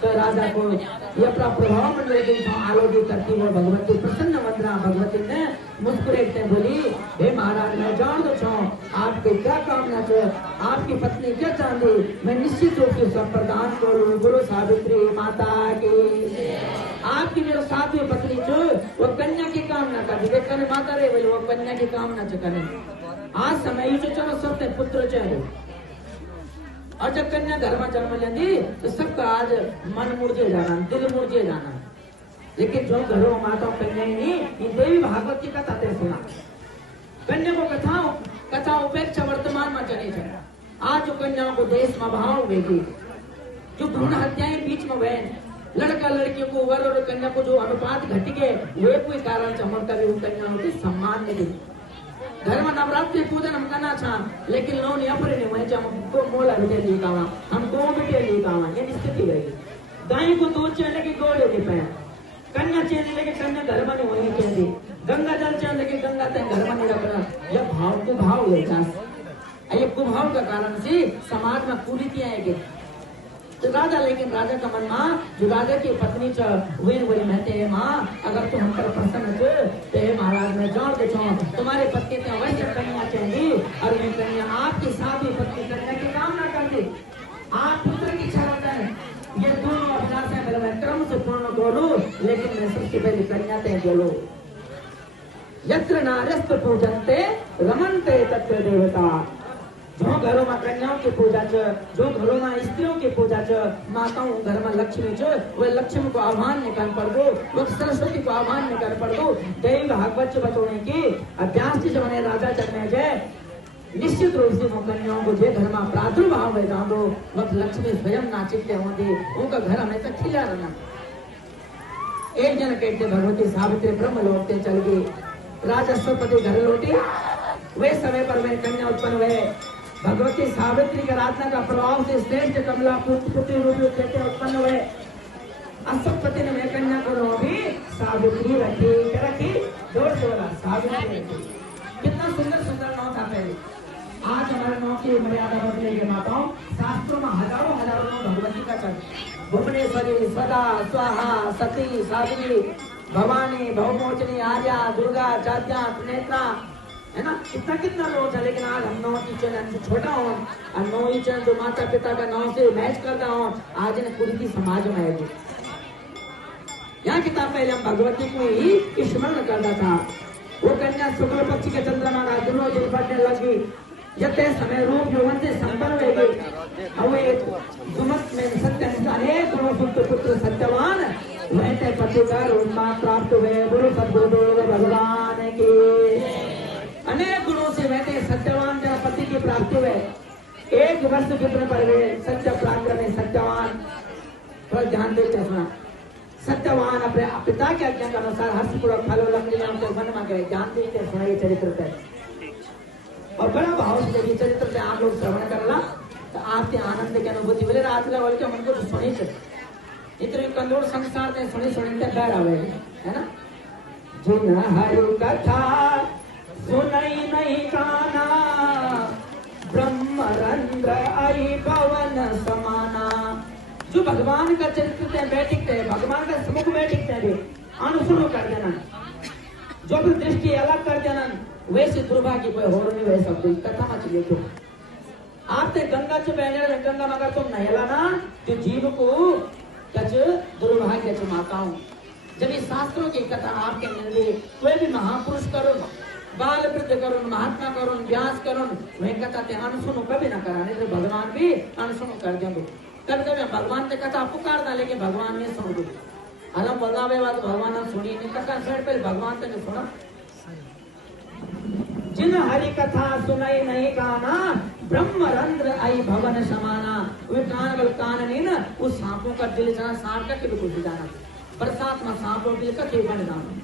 तो राजा को ये अपना प्रभाव मंडल आलोकित करती हुई भगवती प्रसन्न वंदना भगवती ने मुस्कुराते बोली, हे महाराज मैं जान दो छो आपकी क्या कामना छे, आपकी पत्नी क्या चाहती, मैं निश्चित रूप से सब प्रदान करूं। गुरु सावित्री माता की। आपकी जो सातवीं पत्नी जो वो कन्या की कामना करती है, कन्या माता रे बोले वो कन्या की कामना करे। आज समय जो चलो सबने पुत्र चाहे और जब कन्या घर में जन्म लेंदी तो सबका आज मन मुरझे जाना, दिल मुरझे जाना। लेकिन जो घरों में माता कन्या नहीं, ये देवी भागवत की कथा ते सुना। कन्या को कथा उपेक्षा वर्तमान में चली जाए। आज जो कन्याओं को देश में भाव होगी, जो भ्रूण हत्याएं बीच में हुए, लड़का लड़कियों को वर और कन्या को जो अनुपात घट गए, वे कोई कारण चमक कर कन्याओं के सम्मान नहीं। घर में नवरात्रि पूजन हम करना था, लेकिन लोग अपने नहीं हुए, हमको मोला बिटे लिखावा, हमको बिटे लिखावा, ये स्थिति रहेगी। गाय को दूध चलने की गोड़ नहीं पाया, कन्या चेन लेके कन्या घर में नहीं होनी चाहिए, गंगा जल चल लेके गंगा तक घर में नहीं रखना। यह भाव को भाव लेता, ये कुभाव का कारण से समाज में कुरीतियां आएगी। तो राजा, लेकिन राजा का मन मां जो राजा की पत्नी वही कहते हैं, माँ अगर तुम हम पर प्रसन्न थे तो हे महाराज मैं जान दे तुम्हारे पत्नी से अवश्य कन्या चाहिए, और मैं कन्या आपकी साथी पत्नी कन्या की कामना करती। आप पुत्र की इच्छा होता है, ये दोनों अभिलाषाएं मेरे मैं क्रम से पूर्ण बोलूं, लेकिन मैं सबसे पहले कन्या ते बोलो। यत्र नार्यस्त पूजन्ते रमन्ते तत्र देवता। जो घरों में कन्याओं की पूजा च, जो घरों में स्त्रियों की पूजा च, माताओं घर में लक्ष्मी च, वह लक्ष्मी को आह्वान निकाल पड़ दो, वह सरस्वती को आह्वान निकाल पड़ दो। देवी भागवत बतौने की अभ्यास से बने राजा चलने जाए, निश्चित रूप से वो कन्याओं को जे घर में प्रादुर्भाव में जान दो, वह लक्ष्मी स्वयं नाचित होंगे, उनका घर हमेशा खिला रहना। एक जन कहते भगवती सावित्री ब्रह्म लौटते चल गई, राजा स्वपति घर लौटी। वे समय पर वे कन्या उत्पन्न हुए। भगवती सावित्री के आराधना का प्रभाव से श्रेष्ठ कमला पुत्री रूपी उत्पन्न हुए। अश्वपति ने मैं कन्या को भी सावित्री रखी, क्या रखी? जोर से बोला सावित्री रखी। कितना सुंदर सुंदर नाम था पहले। आज हमारे नाम की मर्यादा बदलेगी माताओं, शास्त्रों में हजारों नाम भगवती का चल। भुवनेश्वरी, सदा, स्वाहा, सती, सावित्री, भवानी, भवमोचनी, आर्या, दुर्गा, चात्या, त्रिनेत्रा, है ना? कितना लोग है, लेकिन आज हम नौ चरण से छोटा हो और नौ चरण जो माता पिता का नाम से मैच करता हूँ, आज ने पूरी समाज में आएगी। यहाँ किताब पहले हम भगवती को ही स्मरण करता था। वो कन्या शुक्ल पक्ष के चंद्रमा का दिनों दिन बढ़ने लगी, जते समय रूप यौवन से संपन्न हो गई। अब में सत्य अनेक पुत्र सत्यवान वैसे पतिकर उन्मा प्राप्त हुए। गुरु सद्गुरु भगवान के अनेक गुणों से वैसे सत्यवान जन पति की प्राप्ति हुए। एक वर्ष कितने पर हुए सत्य पराक्रम में सत्यवान, पर ध्यान देते सुना। सत्यवान अपने पिता के आज्ञा के अनुसार हर्षपूर्वक फल लकड़ियों को वन में गए। ध्यान देते सुना ये चरित्र पे, और बड़ा भाव से ये चरित्र से आप लोग श्रवण करना तो आपके आनंद की अनुभूति बोले। रात बोल के मन को सुनी इतने कंदोड़ संसार ने सुनी बैठ आवे, है ना? जिन हरि कथा सुनई नहीं काना, ब्रह्मरंध्र आई पवन समाना। जो भगवान का चरित्र बैठते भगवान का समुख बैठते अनुसुर कर देना, जो भी दृष्टि अलग कर देना, वैसे दुर्भाग्य कोई हो नहीं वैसा कोई कथा मत चलिए। क्यों आपने गंगा से बहने गंगा में अगर तुम नहला ना तो जीव को कच दुर्भाग्य चुमाताऊं। जब इस शास्त्रों की कथा आपके मिल कोई भी महापुरुष करो, बाल वृद्ध करुण, महात्मा करुण, व्यास करुण, वही कथा ते अनसुनो कभी न कराने तो भगवान भी अनसुनो कर देंगे। कभी कभी भगवान ने कथा पुकारना, लेकिन भगवान ने सुन दो। अलम बोलावे बात भगवान ने सुनी नहीं, कथा सुन पहले भगवान ने सुना। जिन हरि कथा सुनाई नहीं काना, ब्रह्मरंध्र आई भवन समाना। वे कान नहीं ना, उस सांपों का दिल जाना, सांप का कुछ जाना, बरसात में सांपों दिल का बन जाना।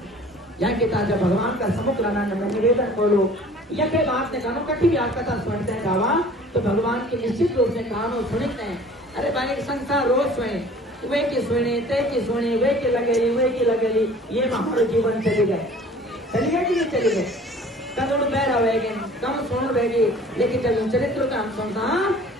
यहाँ के जब भगवान का समुख लाना मैं निवेदन बोलो, यह के बात ने कानों कठी भी आप कथा सुनते हैं गावा तो भगवान के निश्चित रूप से कानों सुनते हैं। अरे भाई संसार रोज सोए, वे की सुने, ते की सुने, वे की लगेली, ये हमारे जीवन चली गए कि नहीं चली गए? कदुड़ बैरा होगी कम सुन रहेगी, लेकिन जब चरित्र का हम सुनता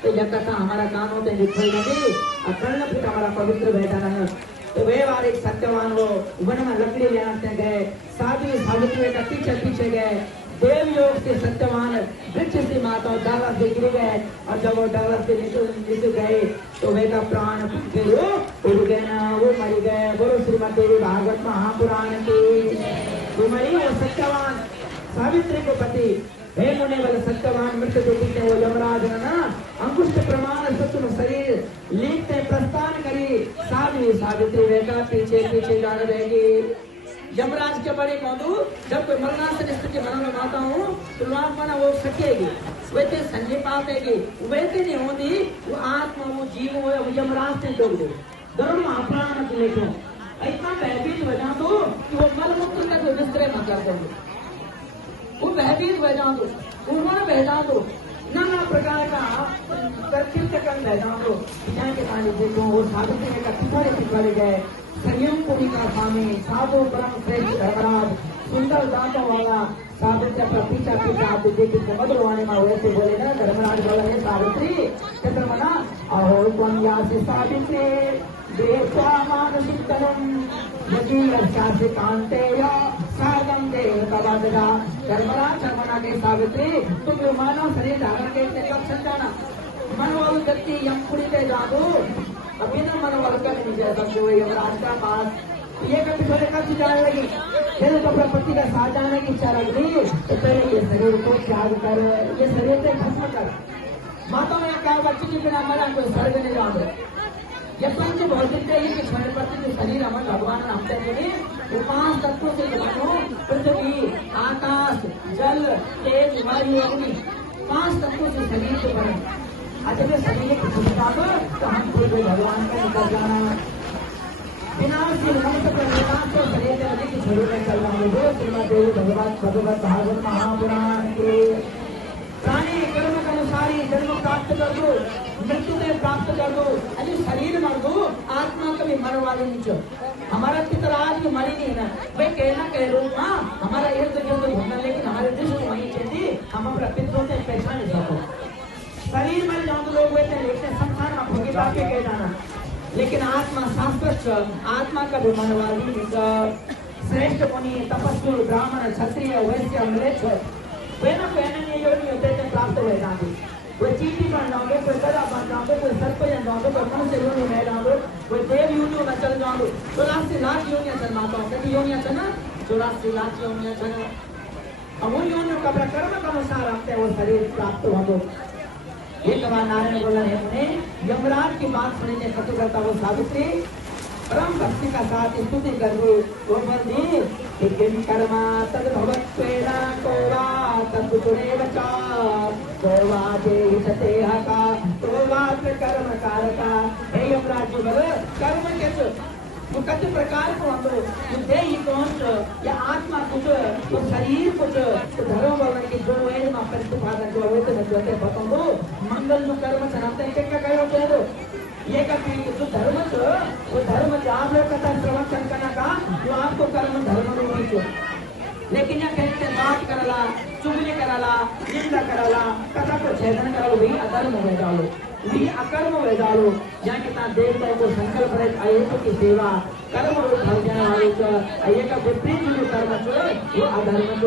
तो यह कथा हमारा कान होते निखल लगे अखंड फिर हमारा पवित्र बैठा रहा। तो वे वाले सत्यवान वो वन में लकड़ी ले आते गए, साधु सावित्री का पीछे पीछे गए, देव योग से सत्यवान वृक्ष से माता डाला से गिर गए, और जब वो डाला से निकल गए तो वे का प्राण उड़ गए ना, वो मर गए। बोलो श्रीमद् भागवत महापुराण की। वो मरी वो सत्यवान सावित्री को पति हे मुने वाले सत्यवान मृत्यु देखते वो यमराज ना अंकुश प्रमाण सत्य शरीर लिखते प्रस्थान करी, साधु सावित्री वेगा पीछे पीछे जाने रहेगी। यमराज के बड़े कौंदू जब कोई मरणासन स्थिति मन में माता हूँ तो मना वो सकेगी, वैसे संजय पापेगी, वैसे नहीं होती वो आत्मा वो जीव वो यमराज से डूब दे। गरुड़ महापुराण में लिखो इतना भयभीत हो जा तो कि वो मलमूत्र तक विस्तृत मत कर दो, वो भयभीत बह जा दो, उन्होंने बह जा दो, नाना प्रकार का कर्तव्य बह जा दो। के पानी देखो वो सावित्री का पिछड़े पिछड़े गए, संयम पुरी का स्वामी साधु परम श्रेष्ठ धर्मराज सुंदर दांतों वाला सावित्री का पीछा पीछा आप देखिए समझ वाणी में वैसे बोले ना धर्मराज बोला है सावित्री चंद्र मना अहो कौन यासी सावित्री देवा मानसिक तनम यदि शासी कांते या सागम देव तबादगा। धर्मराज शर्मना के सावित्री तुम जो मानव शरीर धारण के कब समझाना मनोवाल व्यक्ति यमपुरी पे जादू अभी ना मनोवाल का नहीं जाए बच्चों यमराज का पास ये कभी थोड़े कब जाने लगी, फिर तो अपने पति का साथ जाने की इच्छा लग रही तो पहले ये शरीर को त्याग कर, ये शरीर से खत्म कर। माता ने कहा बच्चे के बिना मरा कोई स्वर्ग नहीं जाओगे। ये पंच भौतिक कि स्वयं प्रति जो शरीर हमारे भगवान नाम देंगे वो 5 तत्वों से बनो, पृथ्वी आकाश जल तेज वायु अग्नि 5 तत्वों से शरीर को बने। जब शरीर की सुविधा तो हम कोई भगवान का निकल जाना बिना शरीर के नदी की छोड़ में चल रहा है। श्रीमद् भगवत भागवत महापुराण के प्राणी कर्म के अनुसार ही जन्म प्राप्त कर दो, मृत्यु में प्राप्त कर दो, अरे शरीर मर दो, आत्मा कभी मर वाले नहीं। हमारा पितराज की मरी नहीं है ना, वे कहना कह रो ना हमारा इर्द गिर्द घूमना, लेकिन हमारे दृष्टि वही चाहिए हम अपने पितरों से पहचान नहीं सको। शरीर मर जाओ तो लोग वैसे लेते संसार में भोगी बाकी कह जाना, लेकिन आत्मा शास्त्र आत्मा का भी मनवादी श्रेष्ठ मुनि तपस्वी ब्राह्मण क्षत्रिय वैश्य मृक्ष वे न पहनने योनि होते थे प्राप्त हुए जाते। कोई चीटी बन जाओगे, कोई गदा बन जाओगे, कोई सर्प बन जाओगे, कोई मनुष्य योनि में जाओगे, कोई देव योनियों में चल जाओगे। 84 लाख योनियां चल माता हूँ कितनी योनियां चल ना 84 लाख योनियां चल। अब उन योनियों का कर्म के अनुसार आपसे वो शरीर प्राप्त हुआ। तो एक बार नारायण बोला है उन्हें यमराज की बात सुनने कथु करता वो सावित्री परम भक्ति का साथ स्तुति कर दो वो बंदी किम कर्मा तद भवत्वेना कोवा तत्पुरेव चा कोवा देशते हका कोवा कर्म कारका। हे यमराज जी बोले कर्म कैसे वो कति प्रकार को हम लोग देह कौन या आत्मा कुछ तो शरीर कुछ तो धर्म बोलने की जो वेद में प्रतिपादन जो होते हैं जो होते बताओ दो मंगल जो कर्म चलाते हैं क्या कहो कह दो ये कभी जो धर्म वो धर्म आप लोग कथा प्रवचन करना का जो आपको कर्म धर्म रूपी जो, लेकिन यह कहते बात करला चुगली कराला निंदा कराला कथा को छेदन करो भी अधर्म हो जाओ भी अकर्म हो जाओ। जहाँ कितना देवताओं को संकल्प रहे अय्यप्प की सेवा कर्म रूप हो जाने वाले का विपरीत जो कर्म वो अधर्म